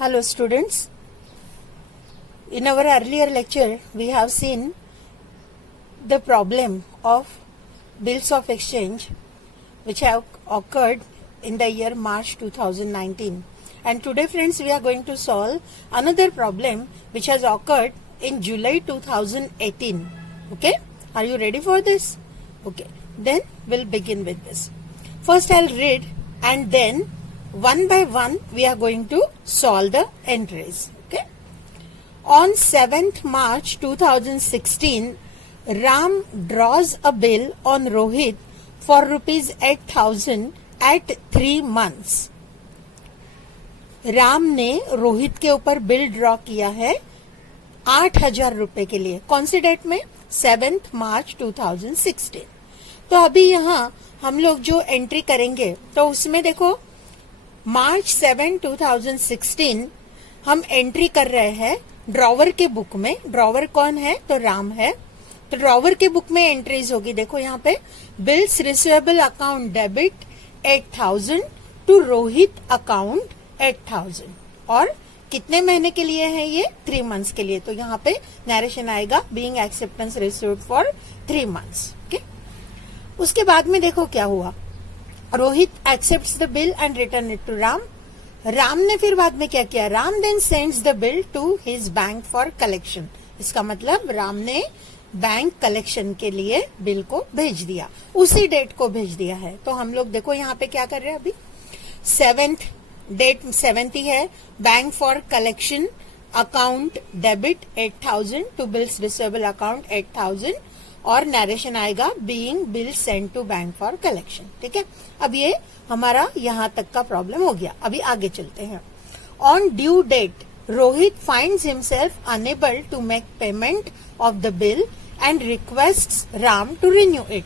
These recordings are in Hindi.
Hello students, in our earlier lecture we have seen the problem of bills of exchange which have occurred in the year March 2019, and today friends we are going to solve another problem which has occurred in July 2018. Okay, are you ready for this? Okay, then we'll begin with this. First I'll read and then one by one we are going to solve the entries. Okay. On 7th March 2016, Ram draws a bill on Rohit for rupees 8,000 at 3 months. Ram ने रोहित के ऊपर बिल ड्रॉ किया है 8,000 रुपए के लिए. कौन सी डेट में? 7th मार्च 2016. तो अभी यहाँ हम लोग जो एंट्री करेंगे तो उसमें देखो मार्च 7, 2016 हम एंट्री कर रहे हैं ड्रॉवर के बुक में. ड्रॉवर कौन है? तो राम है. तो ड्रॉवर के बुक में एंट्रीज होगी. देखो यहाँ पे bills receivable account debit 8,000 to Rohit account 8,000 और कितने महीने के लिए है ये? 3 मंथ्स के लिए. तो यहाँ पे नरेशन आएगा being acceptance received for 3 months. Okay, उसके बाद में देखो क्या हुआ. Rohit accepts the bill and return it to Ram. Ram ने फिर बाद में क्या किया? Ram then sends the bill to his bank for collection. इसका मतलब राम ने बैंक कलेक्शन के लिए बिल को भेज दिया, उसी डेट को भेज दिया है. तो हम लोग देखो यहाँ पे क्या कर रहे हैं अभी. 7th डेट 7th ही है. Bank for collection account debit 8,000 to bills receivable account 8,000 और नरेशन आएगा being bill send to bank for collection. ठीक है, अब ये हमारा यहाँ तक का प्रॉब्लम हो गया. अभी आगे चलते हैं. On due date Rohit finds himself unable to make payment of the bill and requests Ram to renew it.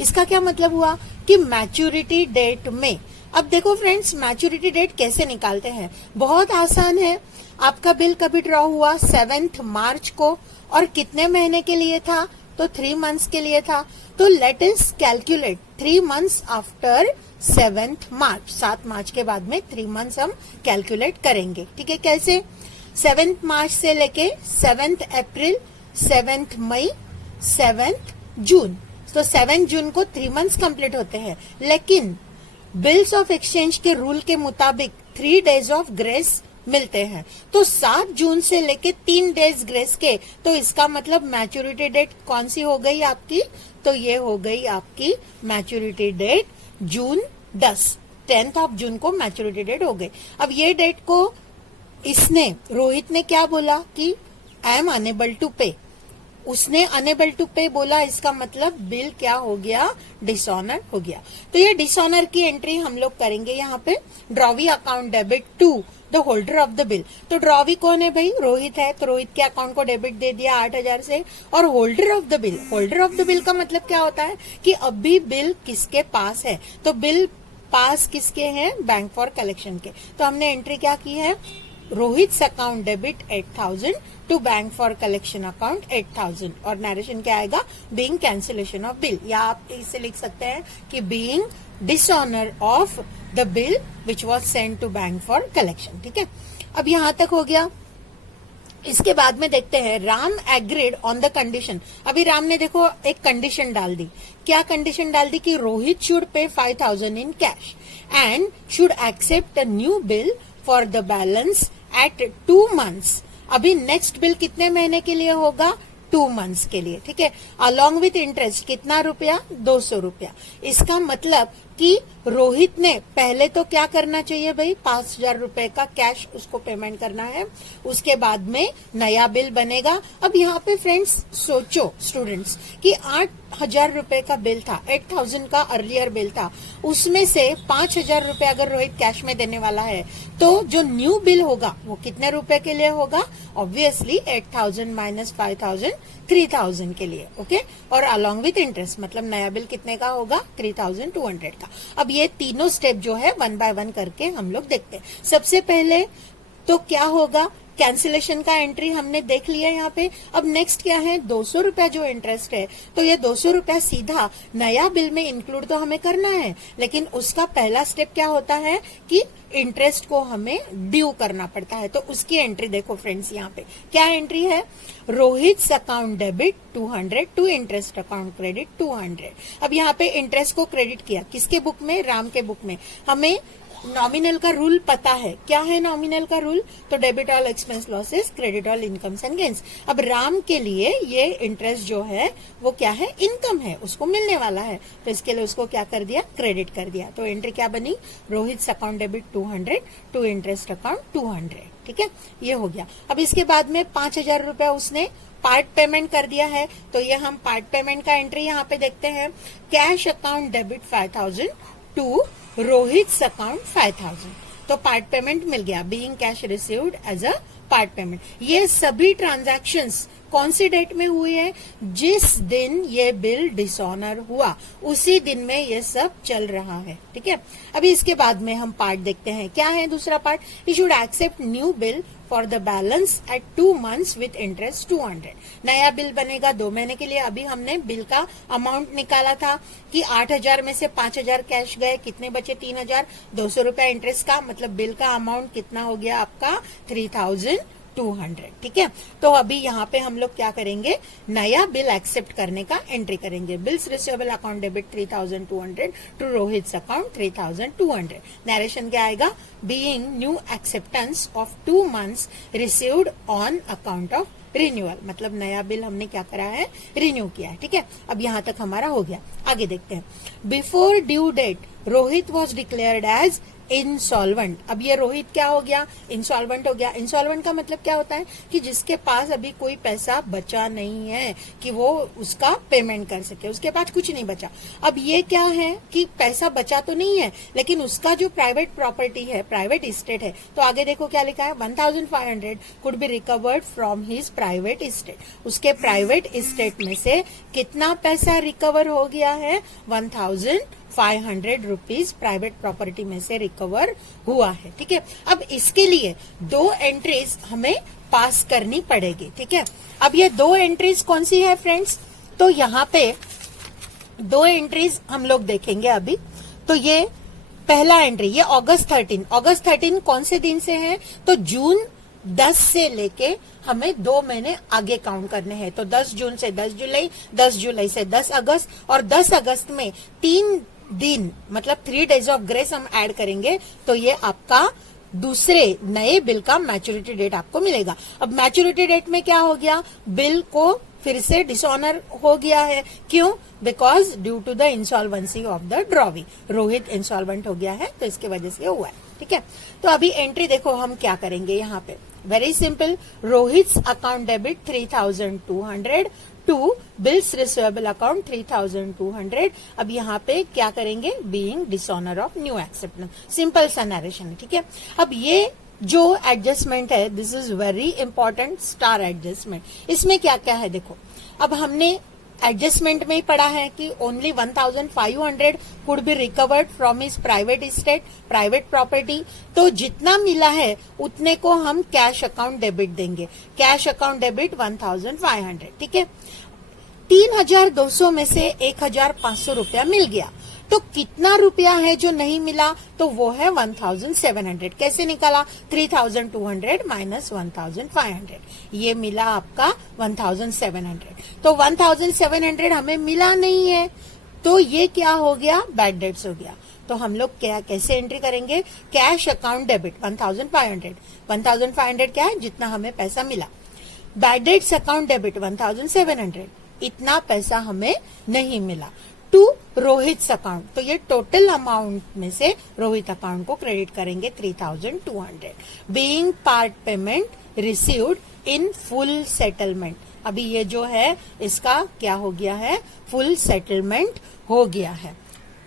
इसका क्या मतलब हुआ कि मैच्योरिटी डेट में. अब देखो फ्रेंड्स, मैच्योरिटी डेट कैसे निकालते हैं? बहुत आसान है. आपका बिल कभी ड्रॉ हुआ? 7th मार्च को, और कितने महीने के लिए था? तो 3 मंथ्स के लिए था. तो let us calculate 3 months after 7th मार्च. 7 मार्च के बाद में 3 मंथ्स हम कैलकुलेट करेंगे. ठीक है, कैसे? 7th मार्च से लेके 7th अप्रैल, 7th मई, 7th जून. तो 7 जून को 3 मंथ्स कंप्लीट होते हैं. लेकिन बिल्स ऑफ एक्सचेंज के रूल के मुताबिक 3 डेज ऑफ ग्रेस मिलते हैं. तो 7 जून से लेके 3 डेज ग्रेस के. तो इसका मतलब मैच्योरिटी डेट कौन सी हो गई आपकी? तो ये हो गई आपकी maturity date June 10. 10th of June को मैच्योरिटी डेट हो गई. अब ये डेट को इसने, रोहित ने क्या बोला कि आई एम अनेबल टू पे. उसने अनेबल टू पे बोला, इसका मतलब बिल क्या हो गया? डिसऑनर हो गया. तो ये डिसऑनर की एंट्री हम लोग करेंगे यहाँ पे. Drawee account debit to the holder of the bill. तो ड्रॉवी कौन है भाई? रोहित है. तो रोहित के अकाउंट को डेबिट दे दिया 8,000 से. और holder of the bill, holder of the bill का मतलब क्या होता है कि अभी बिल किसके पास है? तो बिल पास किसके हैं? बैंक फॉर कलेक्शन के. तो हमने एंट्री क्या की है? Rohit account debit 8,000 to bank for collection account 8,000 और नरेशन क्या आएगा? Being cancellation of bill. या आप इसे लिख सकते हैं कि being dishonour of the bill which was send to bank for collection. ठीक है, अब यहां तक हो गया. इसके बाद में देखते हैं Ram agreed on the condition. अभी राम ने देखो एक कंडीशन डाल दी. क्या कंडीशन डाल दी? कि Rohit should pay 5,000 in cash and should accept a new bill for the balance at 2 months. अभी नेक्स्ट बिल कितने महीने के लिए होगा? 2 मंथ्स के लिए. ठीक है, अलॉन्ग विथ इंटरेस्ट कितना रुपया? 200 रुपया. इसका मतलब कि रोहित ने पहले तो क्या करना चाहिए भाई? 5,000 रुपए का कैश उसको पेमेंट करना है. उसके बाद में नया बिल बनेगा. अब यहाँ पे फ्रेंड्स सोचो स्टूडेंट्स कि 8,000 रुपए का बिल था, 8,000 का अर्लियर बिल था. उसमें से 5,000 रुपए अगर रोहित कैश में देने वाला है तो जो न्यू बिल होगा वो कितने रुपए के लिए होगा? ऑब्वियसली 8,000 माइनस 5,000, 3,000 के लिए. ओके, और अलॉन्ग विथ इंटरेस्ट मतलब नया बिल कितने का होगा? 3,200 का. अब ये तीनों स्टेप जो है 1 बाय 1 करके हम लोग देखते हैं. सबसे पहले तो क्या होगा कैंसिलेशन का एंट्री हमने देख लिया यहाँ पे। अब नेक्स्ट क्या है, 200 रुपया जो इंटरेस्ट है, तो ये 200 रुपया सीधा नया बिल में इंक्लूड तो हमें करना है, लेकिन उसका पहला स्टेप क्या होता है कि इंटरेस्ट को हमें ड्यू करना पड़ता है। तो उसकी एंट्री देखो फ्रेंड्स, यहाँ पे क्या एंट्री है, Rohit account debit 200 to interest account credit 200। अब यहाँ पे इंटरेस्ट को क्रेडिट किया किसके बुक में, राम के बुक में। हमें नॉमिनल का रूल पता है, क्या है नॉमिनल का रूल, तो debit all expense losses, credit all incomes and gains. अब राम के लिए ये इंटरेस्ट जो है वो क्या है, इनकम है, उसको मिलने वाला है, तो इसके लिए उसको क्या कर दिया, क्रेडिट कर दिया। तो एंट्री क्या बनी, Rohit account debit 200 to interest account 200। ठीक है, ये हो गया। अब इसके बाद में 5000 रुपया उसने पार्ट पेमेंट कर दिया है, तो ये हम पार्ट पेमेंट का एंट्री यहाँ पे देखते हैं, cash account debit 5000 to Rohit account 5000। तो पार्ट पेमेंट मिल गया, being cash received as a part payment. ये सभी ट्रांजैक्शंस कौन सी डेट में हुई है, जिस दिन ये बिल डिसऑनर हुआ उसी दिन में ये सब चल रहा है। ठीक है, अभी इसके बाद में हम पार्ट देखते हैं, क्या है दूसरा part, he should accept new bill for the balance at 2 months with interest 200। नया बिल बनेगा 2 महीने के लिए। अभी हमने बिल का अमाउंट निकाला था कि 8000 में से 5000 कैश गए, कितने बचे, 3000, 200 रुपया इंटरेस्ट का, मतलब बिल का अमाउंट कितना हो गया आपका, 3200। ठीक है, तो अभी यहाँ पे हम लोग क्या करेंगे, नया बिल एक्सेप्ट करने का एंट्री करेंगे, bills receivable account debit 3200 to Rohit account 3200। Narration क्या आएगा, being new acceptance of 2 months received on account of renewal, मतलब नया बिल हमने क्या करा है, रिन्यू किया है। ठीक है, अब यहाँ तक हमारा हो गया। आगे देखते हैं, before due date Rohit was declared as insolvent. अब ये रोहित क्या हो गया, इंसॉल्वेंट हो गया। इंसॉल्वेंट का मतलब क्या होता है कि जिसके पास अभी कोई पैसा बचा नहीं है कि वो उसका पेमेंट कर सके, उसके पास कुछ नहीं बचा। अब ये क्या है कि पैसा बचा तो नहीं है, लेकिन उसका जो प्राइवेट प्रॉपर्टी है, प्राइवेट इस्टेट है, तो आगे देखो क्या लिखा है, 1500 could be recovered from his private estate. उसके प्राइवेट इस्टेट में से कितना पैसा रिकवर हो गया है, 1500 रुपीज प्राइवेट प्रॉपर्टी में से रिकवर हुआ है। ठीक है, अब इसके लिए 2 एंट्रीज हमें पास करनी पड़ेगी। ठीक है, अब ये 2 एंट्रीज कौन सी है फ्रेंड्स, तो यहाँ पे 2 एंट्रीज हम लोग देखेंगे अभी। तो ये पहला एंट्री, ये अगस्त 13 कौन से दिन से है, तो जून 10 से लेके हमें 2 महीने आगे काउंट करने हैं। तो 10 जून से 10 जुलाई, 10 जुलाई से 10 अगस्त, और 10 अगस्त में 3 दिन मतलब 3 days ऑफ ग्रेस हम ऐड करेंगे, तो ये आपका दूसरे नए बिल का मैच्योरिटी डेट आपको मिलेगा। अब मैच्योरिटी डेट में क्या हो गया, बिल को फिर से डिसऑनर हो गया है, क्यों, because due to the insolvency of the drawee, Rohit insolvent हो गया है, तो इसके वजह से हुआ है। ठीक है, तो अभी एंट्री देखो हम क्या करेंगे यहाँ पे, very simple, Rohit account debit 3200 to bills receivable account 3200। अब यहाँ पे क्या करेंगे, being dishonour of new acceptance, simple सा नरेशन है। ठीक है, अब ये जो एडजस्टमेंट है, this is very important, star adjustment. इसमें क्या क्या है देखो, अब हमने एडजस्टमेंट में ही पढ़ा है कि only 1500 could be recovered from his private estate, private property. तो जितना मिला है उतने को हम कैश अकाउंट डेबिट देंगे, कैश अकाउंट डेबिट 1500। ठीक है, 3200 में से 1500 रुपया मिल गया, तो कितना रुपया है जो नहीं मिला, तो वो है 1700। कैसे निकाला, 3200 माइनस 1500, ये मिला आपका 1700। तो 1700 हमें मिला नहीं है, तो ये क्या हो गया, बैड डेट्स हो गया। तो हम लोग क्या कैसे एंट्री करेंगे, कैश अकाउंट डेबिट 1500 क्या है, जितना हमें पैसा मिला, बैड डेट्स अकाउंट डेबिट 1700, इतना पैसा हमें नहीं मिला, टू रोहित अकाउंट, तो ये टोटल अमाउंट में से रोहित अकाउंट को क्रेडिट करेंगे 3200, being part payment received in full settlement. अभी ये जो है इसका क्या हो गया है, फुल सेटलमेंट हो गया है।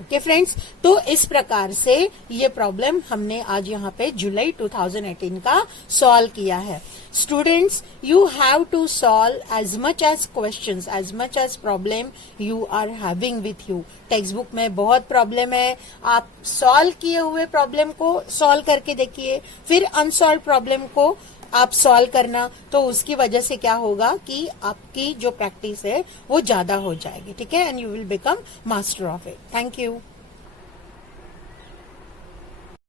ओके फ्रेंड्स, तो इस प्रकार से ये प्रॉब्लम हमने आज यहाँ पे जुलाई 2018 का सॉल्व किया है। Students, you have to solve as much as questions, as much as problem you are having with you. Text book में बहुत प्रॉब्लम है, आप सॉल्व किए हुए प्रॉब्लम को सॉल्व करके देखिए, फिर अनसॉल्व प्रॉब्लम को आप सॉल्व करना, तो उसकी वजह से क्या होगा कि आपकी जो प्रैक्टिस है वो ज्यादा हो जाएगी, ठीक है, and you will become master of it. Thank you.